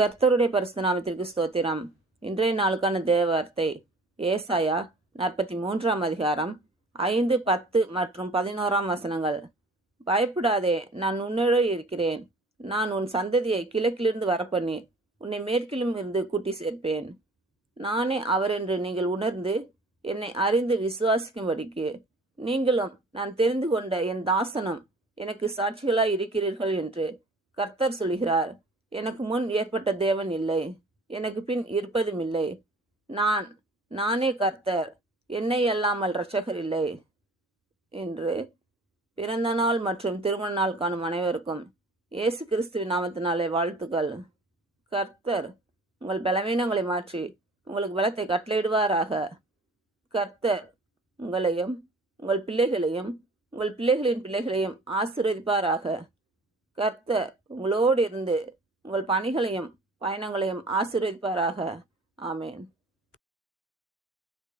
கர்த்தருடைய பரிசுத்த நாமத்திற்கு ஸ்தோத்திரம். இன்றைய நாளுக்கான தேவ வார்த்தை ஏசாயா 43 அதிகாரம் 5, 10 மற்றும் 11 வசனங்கள். பயப்படாதே, நான் உன்னோடு இருக்கிறேன். நான் உன் சந்ததியை கிழக்கிலிருந்து வரப்பண்ணி உன்னை மேற்கிலும் இருந்து கூட்டி சேர்ப்பேன். நானே அவர் என்று நீங்கள் உணர்ந்து என்னை அறிந்து விசுவாசிக்கும்படிக்கு நீங்களும் நான் தெரிந்து கொண்ட என் தாசனும் எனக்கு சாட்சிகளாய் இருக்கிறீர்கள் என்று கர்த்தர் சொல்கிறார். எனக்கு முன் ஏற்பட்ட தேவன் இல்லை, எனக்கு பின் இருப்பதும் இல்லை. நானே கர்த்தர், என்னை அல்லாமல் இரட்சகர் இல்லை என்று பிறந்த நாள் மற்றும் திருமண நாள் காணும் அனைவருக்கும் இயேசு கிறிஸ்துவின் நாமத்தினாலே வாழ்த்துக்கள். கர்த்தர் உங்கள் பலவீனங்களை மாற்றி உங்களுக்கு பலத்தை கட்டளையிடுவாராக. கர்த்தர் உங்களையும் உங்கள் பிள்ளைகளையும் உங்கள் பிள்ளைகளின் பிள்ளைகளையும் ஆசீர்வதிப்பாராக. கர்த்தர் உங்களோடு இருந்து உங்கள் பணிகளையும் பயணங்களையும் ஆசீர்வதிப்பாராக. ஆமேன்.